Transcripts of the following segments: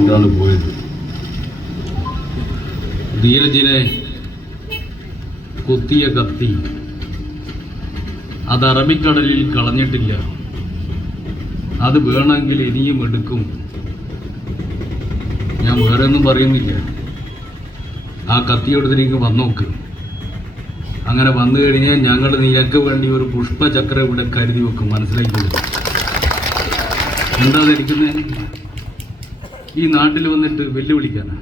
കണ്ടാണ് പോയത്. ധീരജിനെ കൊത്തിയ കത്തി. അത് അറബിക്കടലിൽ കളഞ്ഞിട്ടില്ല. അത് വേണമെങ്കിൽ ഇനിയും എടുക്കും. ഞാൻ വേറെ ഒന്നും പറയുന്നില്ല. ആ കത്തിയെടുത്തിലേക്ക് വന്നോക്ക്. അങ്ങനെ വന്നു കഴിഞ്ഞാൽ ഞങ്ങൾ നിനക്ക് വേണ്ടി ഒരു പുഷ്പചക്രം ഇവിടെ കരുതി വെക്കും. മനസ്സിലാക്കി എന്താ ധരിക്കുന്നത് ഈ നാട്ടിൽ വന്നിട്ട് വെല്ലുവിളിക്കാനാ?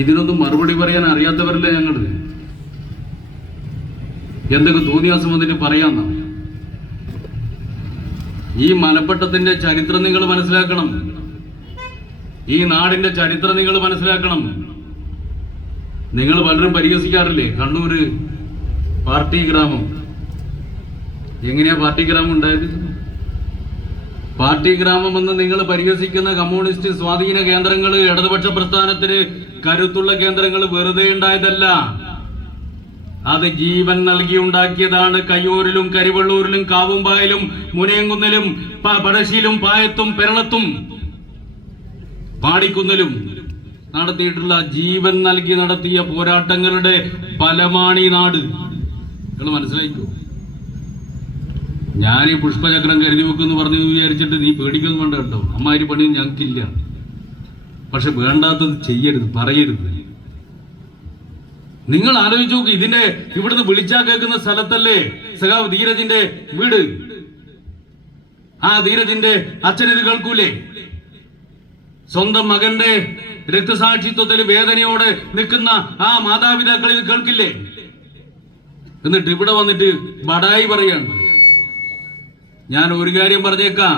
ഇതിനൊന്നും മറുപടി പറയാൻ അറിയാത്തവരല്ലേ ഞങ്ങൾ എന്തൊക്കെ തോന്നിയാസം വന്നിട്ട് പറയാന്ന? ഈ മലപ്പട്ടത്തിന്റെ ചരിത്രം നിങ്ങൾ മനസ്സിലാക്കണം. ഈ നാടിന്റെ ചരിത്രം നിങ്ങൾ മനസ്സിലാക്കണം. നിങ്ങൾ പലരും പരിഹസിക്കാറില്ലേ? കണ്ണൂര് പാർട്ടി ഗ്രാമം. എങ്ങനെയാ പാർട്ടി ഗ്രാമം ഉണ്ടായത്? പാർട്ടി ഗ്രാമം എന്ന് നിങ്ങൾ പരിഹസിക്കുന്ന കമ്മ്യൂണിസ്റ്റ് സ്വാധീന കേന്ദ്രങ്ങൾ ഇടതുപക്ഷ പ്രസ്ഥാനത്തിന് കരുത്തുള്ള കേന്ദ്രങ്ങൾ വെറുതെ ഉണ്ടായതല്ല. അത് ജീവൻ നൽകി ഉണ്ടാക്കിയതാണ് കയ്യൂരിലും കരിവള്ളൂരിലും കാവുംപായലും മുനയങ്കുന്നിലും പ- പഴശ്ശിയിലും പായത്തും പെരളത്തും പാടിക്കുന്നിലും നടത്തിയിട്ടുള്ള ജീവൻ നൽകി നടത്തിയ പോരാട്ടങ്ങളുടെ ഫലമാണ് ഈ നാട്. നിങ്ങൾ മനസ്സിലാക്കൂ ഞാൻ ഈ പുഷ്പചക്രം കരുതി വെക്കുമെന്ന് പറഞ്ഞു വിചാരിച്ചിട്ട് നീ പേടിക്കൊന്നും വേണ്ട കേട്ടോ. അമ്മാരി പണി ഞങ്ങൾക്കില്ല. പക്ഷെ വേണ്ടാത്തത് ചെയ്യരുത് പറയരുത്. നിങ്ങൾ ആലോചിച്ച് നോക്ക് ഇതിന്റെ ഇവിടുന്ന് വിളിച്ചാ കേൾക്കുന്ന സ്ഥലത്തല്ലേ സഖാവ് ധീരജിന്റെ വീട്? ആ ധീരജിന്റെ അച്ഛൻ ഇത് കേൾക്കൂലേ? സ്വന്തം മകന്റെ രക്തസാക്ഷിത്വത്തിൽ വേദനയോടെ നിൽക്കുന്ന ആ മാതാപിതാക്കൾ ഇത് കേൾക്കില്ലേ? എന്നിട്ട് ഇവിടെ വന്നിട്ട് ബടായി പറയാണ്. ഞാൻ ഒരു കാര്യം പറഞ്ഞേക്കാം.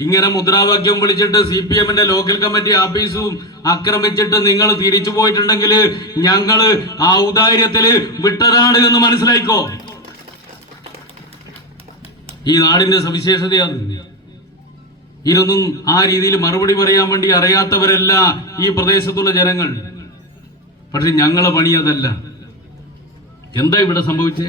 ഇങ്ങനെ മുദ്രാവാക്യം വിളിച്ചിട്ട് സി പി എമ്മിന്റെ ലോക്കൽ കമ്മിറ്റി ആഫീസും ആക്രമിച്ചിട്ട് നിങ്ങൾ തിരിച്ചു പോയിട്ടുണ്ടെങ്കിൽ ഞങ്ങൾ ആ ഔദാര്യത്തിൽ വിട്ടതാണ് എന്ന് മനസ്സിലായിക്കോ? ഈ നാടിന്റെ സവിശേഷതയാണ്. ഇതൊന്നും ആ രീതിയിൽ മറുപടി പറയാൻ വേണ്ടി അറിയാത്തവരല്ല ഈ പ്രദേശത്തുള്ള ജനങ്ങൾ. പക്ഷെ ഞങ്ങളെ പണി അതല്ല. എന്താ ഇവിടെ സംഭവിച്ചേ?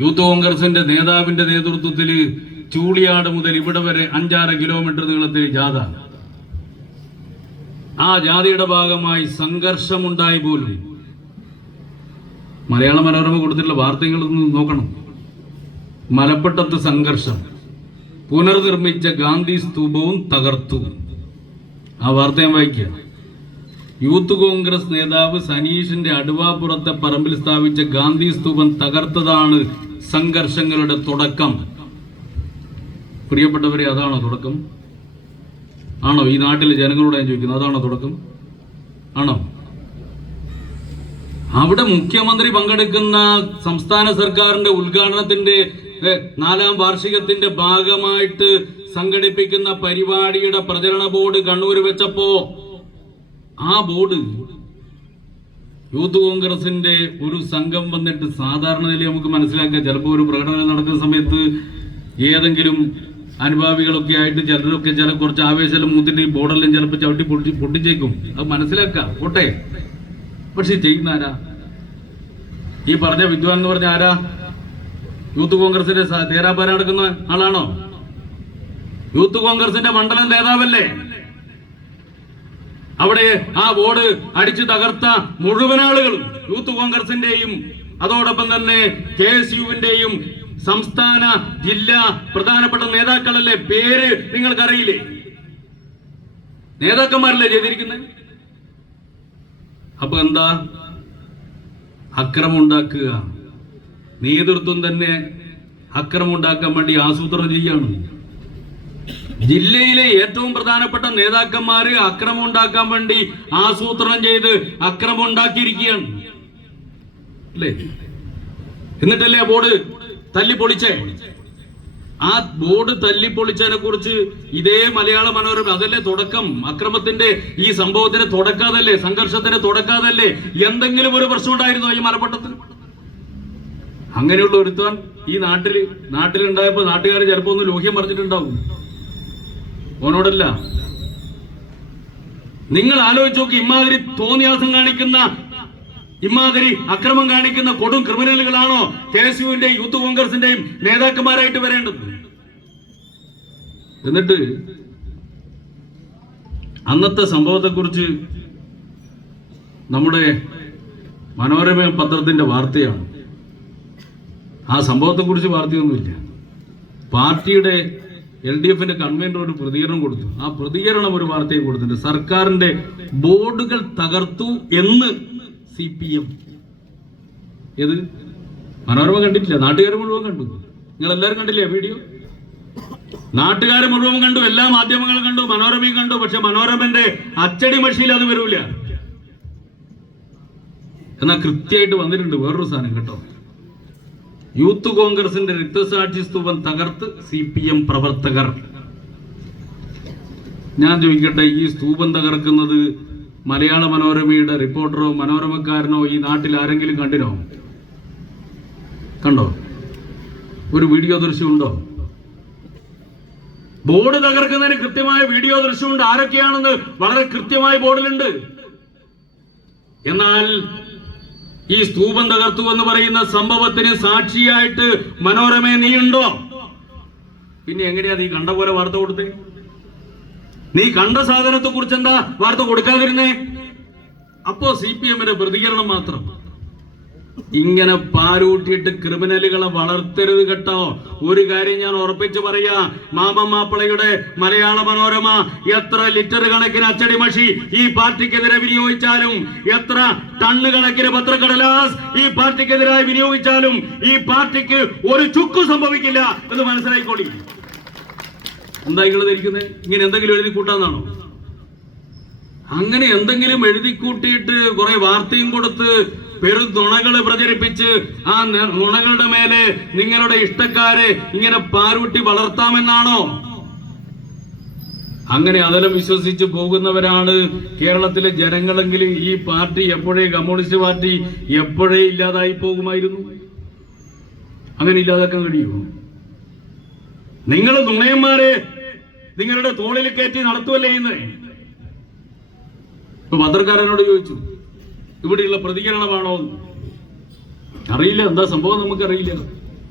യൂത്ത് കോൺഗ്രസിന്റെ നേതാവിന്റെ നേതൃത്വത്തിൽ ചൂളിയാട് മുതൽ ഇവിടെ വരെ അഞ്ചാറ് കിലോമീറ്റർ നീളത്തിൽ ജാഥ. ആ ജാഥയുടെ ഭാഗമായി സംഘർഷമുണ്ടായി പോലും. മലയാള മനോരമ കൊടുത്തിട്ടുള്ള വാർത്തകളൊന്നും നോക്കണം. മലപ്പെട്ടത്ത് സംഘർഷം. പുനർനിർമ്മിച്ച ഗാന്ധി സ്തൂപവും തകർത്തു. ആ വാർത്ത ഞാൻ വായിക്കുക. യൂത്ത് കോൺഗ്രസ് നേതാവ് സനീഷിന്റെ അടുവാപ്പുറത്തെ പറമ്പിൽ സ്ഥാപിച്ച ഗാന്ധി സ്തൂപം തകർത്തതാണ് സംഘർഷങ്ങളുടെ തുടക്കം. പ്രിയപ്പെട്ടവരെ അതാണോ തുടക്കം? ആണോ? ഈ നാട്ടിലെ ജനങ്ങളോട് ഞാൻ ചോദിക്കുന്നത് അതാണോ തുടക്കം? ആണോ? അവിടെ മുഖ്യമന്ത്രി പങ്കെടുക്കുന്ന സംസ്ഥാന സർക്കാരിന്റെ ഉദ്ഘാടനത്തിന്റെ നാലാം വാർഷികത്തിന്റെ ഭാഗമായിട്ട് സംഘടിപ്പിക്കുന്ന പരിപാടിയുടെ പ്രചരണ ബോർഡ് കണ്ണൂർ വെച്ചപ്പോ ആ ബോർഡ് യൂത്ത് കോൺഗ്രസിന്റെ ഒരു സംഘം വന്നിട്ട് സാധാരണ നിലയിൽ നമുക്ക് മനസ്സിലാക്കാം. ചിലപ്പോൾ ഒരു പ്രകടനം നടക്കുന്ന സമയത്ത് ഏതെങ്കിലും അനുഭാവികളൊക്കെ ആയിട്ട് ചിലരൊക്കെ ചില കുറച്ച് ആവേശം മൂത്തിട്ട് ബോർഡെല്ലാം ചിലപ്പോൾ ചവിട്ടി പൊട്ടി പൊട്ടിച്ചേക്കും. അത് മനസ്സിലാക്കാം. പോട്ടെ. പക്ഷെ ചെയ്യുന്ന ആരാ? ഈ പറഞ്ഞ വിദ്വാൻ എന്ന് പറഞ്ഞ ആരാ? യൂത്ത് കോൺഗ്രസിന്റെ തേരാപ്പാര നടക്കുന്ന ആളാണോ? യൂത്ത് കോൺഗ്രസിന്റെ മണ്ഡലം നേതാവല്ലേ? അവിടെ ആ ബോർഡ് അടിച്ചു തകർത്ത മുഴുവൻ ആളുകളും യൂത്ത് കോൺഗ്രസിന്റെയും അതോടൊപ്പം തന്നെ കെ എസ് യുവിന്റെയും സംസ്ഥാന ജില്ലാ പ്രധാനപ്പെട്ട നേതാക്കളല്ലേ പേര് നിങ്ങൾക്കറിയില്ലേ? നേതാക്കന്മാരല്ലേ ചെയ്തിരിക്കുന്നത്? അപ്പൊ എന്താ? അക്രമം ഉണ്ടാക്കുക നേതൃത്വം തന്നെ അക്രമം ഉണ്ടാക്കാൻ വേണ്ടി ആസൂത്രണം ചെയ്യാണ്. ജില്ലയിലെ ഏറ്റവും പ്രധാനപ്പെട്ട നേതാക്കന്മാര് അക്രമം ഉണ്ടാക്കാൻ വേണ്ടി ആസൂത്രണം ചെയ്ത് അക്രമം ഉണ്ടാക്കിയിരിക്കുകയാണ്. അല്ലേ? എന്നിട്ടല്ലേ ആ ബോർഡ് തല്ലിപ്പൊളിച്ചേ? ആ ബോർഡ് തല്ലിപ്പൊളിച്ചതിനെ കുറിച്ച് ഇതേ മലയാള മനോരമ അതല്ലേ തുടക്കം? അക്രമത്തിന്റെ ഈ സംഭവത്തിന്റെ തുടക്കാതല്ലേ? സംഘർഷത്തിന്റെ തുടക്കാതല്ലേ? എന്തെങ്കിലും ഒരു പ്രശ്നം ഉണ്ടായിരുന്നോ ഈ മലപ്പട്ടത്തിൽ അങ്ങനെയുള്ള ഒരുത്താൻ ഈ നാട്ടിൽ നാട്ടിലുണ്ടായപ്പോ നാട്ടുകാർ ചിലപ്പോ ഒന്ന് ലോഹ്യം പറഞ്ഞിട്ടുണ്ടാവും ഓനോടല്ല. നിങ്ങൾ ആലോചിച്ച് നോക്കി ഇമാതിരി തോന്നിയാസം കാണിക്കുന്ന ഇമാതിരി അക്രമം കാണിക്കുന്ന കൊടും ക്രിമിനലുകളാണോ കെ എസ് യുവിന്റെയും യൂത്ത് കോൺഗ്രസിന്റെയും നേതാക്കന്മാരായിട്ട് വരേണ്ടത്? എന്നിട്ട് അന്നത്തെ സംഭവത്തെക്കുറിച്ച് നമ്മുടെ മനോരമ പത്രത്തിന്റെ വാർത്തയാണ്. ആ സംഭവത്തെക്കുറിച്ച് വാർത്തയൊന്നുമില്ല. പാർട്ടിയുടെ എൽ ഡി എഫിന്റെ കൺവീനർ ഒരു പ്രതികരണം കൊടുത്തു. ആ പ്രതികരണം ഒരു വാർത്തയെ കൊടുത്തിട്ടുണ്ട്. സർക്കാരിന്റെ ബോർഡുകൾ തകർത്തു എന്ന് സി പി എം. ഏത്? മനോരമ കണ്ടിട്ടില്ല. നാട്ടുകാർ മുഴുവൻ കണ്ടു. നിങ്ങൾ എല്ലാവരും കണ്ടില്ലേ വീഡിയോ? നാട്ടുകാർ മുഴുവൻ കണ്ടു. എല്ലാ മാധ്യമങ്ങളും കണ്ടു. മനോരമയും കണ്ടു. പക്ഷെ മനോരമന്റെ അച്ചടി മഷിയിൽ അത് വരൂല. എന്നാ കൃത്യമായിട്ട് വന്നിട്ടുണ്ട് വേറൊരു സാധനം കേട്ടോ. യൂത്ത് കോൺഗ്രസിന്റെ രക്തസാക്ഷി സ്തൂപം തകർത്ത് സി പി എം പ്രവർത്തകർ. ഞാൻ ചോദിക്കട്ടെ ഈ സ്തൂപം തകർക്കുന്നത് മലയാള മനോരമയുടെ റിപ്പോർട്ടറോ മനോരമക്കാരനോ ഈ നാട്ടിൽ ആരെങ്കിലും കണ്ടിനോ? കണ്ടോ? ഒരു വീഡിയോ ദൃശ്യമുണ്ടോ? ബോർഡ് തകർക്കുന്നതിന് കൃത്യമായ വീഡിയോ ദൃശ്യമുണ്ട്. ആരൊക്കെയാണെന്ന് വളരെ കൃത്യമായ ബോർഡിലുണ്ട്. എന്നാൽ ഈ സ്തൂപം തകർത്തു എന്ന് പറയുന്ന സംഭവത്തിന് സാക്ഷിയായിട്ട് മനോരമ ഉണ്ടോ പിന്നെ എങ്ങനെയാ നീ കണ്ട പോലെ വാർത്ത കൊടുത്തേ? നീ കണ്ട സാധനത്തെ കുറിച്ച് എന്താ വാർത്ത കൊടുക്കാതിരുന്നേ? അപ്പോ സി പി എമ്മിന്റെ പ്രതികരണം മാത്രം. ഇങ്ങനെ പാലൂട്ടിയിട്ട് ക്രിമിനലുകളെ വളർത്തരുത് കേട്ടോ. ഒരു കാര്യം ഞാൻ ഉറപ്പിച്ചു പറയാ മാമ മാപ്പിളയുടെ മലയാള മനോരമ എത്ര ലിറ്റർ കണക്കിന് അച്ചടി മഷി ഈ പാർട്ടിക്കെതിരെ വിനിയോഗിച്ചാലും എത്ര ടണ്ണ് കണക്കിന് പത്രക്കടലാസ് ഈ പാർട്ടിക്കെതിരായി വിനിയോഗിച്ചാലും ഈ പാർട്ടിക്ക് ഒരു ചുക്ക് സംഭവിക്കില്ല എന്ന് മനസ്സിലായിക്കോളി. എന്താ നിങ്ങൾ ധരിക്കുന്നത് ഇങ്ങനെ എന്തെങ്കിലും എഴുതി കൂട്ടാന്നാണോ? അങ്ങനെ എന്തെങ്കിലും എഴുതി കൂട്ടിയിട്ട് കുറെ വാർത്തയും കൊടുത്ത് പെരു നുണകൾ പ്രചരിപ്പിച്ച് ആ നുണകളുടെ മേലെ നിങ്ങളുടെ ഇഷ്ടക്കാരെ ഇങ്ങനെ പാരൂട്ടി വളർത്താമെന്നാണോ? അങ്ങനെ അതെല്ലാം വിശ്വസിച്ച് പോകുന്നവരാണ് കേരളത്തിലെ ജനങ്ങളെങ്കിലും ഈ പാർട്ടി എപ്പോഴേ കമ്മ്യൂണിസ്റ്റ് പാർട്ടി എപ്പോഴേ ഇല്ലാതായി പോകുമായിരുന്നു? അങ്ങനെ ഇല്ലാതാക്കാൻ കഴിയുമോ? നിങ്ങൾ നുണയന്മാരെ നിങ്ങളുടെ തോളിൽ കയറ്റി നടത്തുവല്ലേ ഇപ്പൊ പത്രക്കാരനോട് ചോദിച്ചു ഇവിടെയുള്ള പ്രതികരണമാണോ. അറിയില്ല എന്താ സംഭവം നമുക്കറിയില്ല